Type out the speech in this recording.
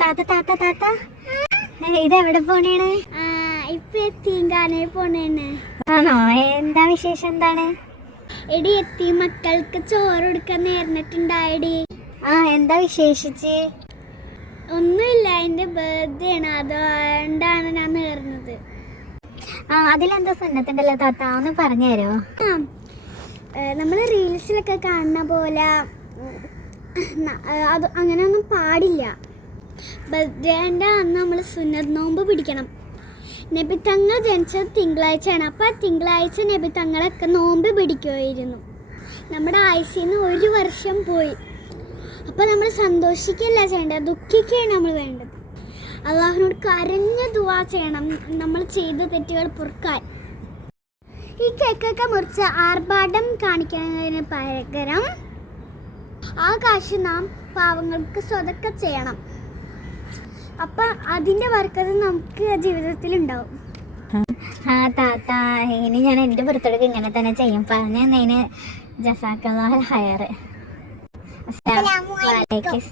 താത്ത താത്ത താത്ത ഇതെവിടെ പോണേണ്? ഇപ്പൊ എത്തിങ്കാനെ പോണേണ്. ആണോ? എന്താ വിശേഷം? എന്താണ്? എടി എത്തി മക്കൾക്ക് ചോറ് കൊടുക്കാൻ നേർന്നിട്ടുണ്ടായടി. എന്താ വിശേഷിച്ച്? ഒന്നുമില്ല, എന്റെ ബർത്ത്ഡേ ആണ്, അതുകൊണ്ടാണ് ഞാൻ നേർന്നത്. അതിലെന്താ സുന്നത്തുണ്ടല്ലോ താത്ത, ഒന്ന് പറഞ്ഞു തരുമോ? നമ്മൾ റീൽസിലൊക്കെ കാണുന്ന പോലെ അത് അങ്ങനെയൊന്നും പാടില്ല. ബർത്ത്ഡേൻ്റെ അന്ന് നമ്മൾ സുന്നത്ത് നോമ്പ് പിടിക്കണം. നബി തങ്ങൾ ജനിച്ചത് തിങ്കളാഴ്ചയാണ്. അപ്പോൾ ആ തിങ്കളാഴ്ച നബി തങ്ങളൊക്കെ നോമ്പ് പിടിക്കുമായിരുന്നു. നമ്മുടെ ആയുസ്സിന്ന് 1 വർഷം പോയി. അപ്പോൾ നമ്മൾ സന്തോഷിക്കുകയല്ല ചെയ്യേണ്ടത്, ദുഃഖിക്കുകയാണ് നമ്മൾ വേണ്ടത്. അള്ളാഹുവിനോട് കരഞ്ഞ് ദുആ ചെയ്യണം നമ്മൾ ചെയ്ത തെറ്റുകൾ പൊറുക്കാൻ. ഈ കേക്കൊക്കെ മുറിച്ച് ആർഭാടം കാണിക്കുന്നതിന് പകരം ആ കാശ് നാം പാവങ്ങൾക്ക് സ്വതക്ക ചെയ്യണം. അപ്പം അതിൻ്റെ ബർക്കത്ത് നമുക്ക് ജീവിതത്തിൽ ഉണ്ടാവും. താത്ത, ഇനി ഞാൻ എൻ്റെ ബർത്ത്ഡേക്ക് ഇങ്ങനെ തന്നെ ചെയ്യും. പറഞ്ഞതിന് ജസാക്കല്ലാഹ് ഖൈർ. അസ്സലാമു അലൈക്കും.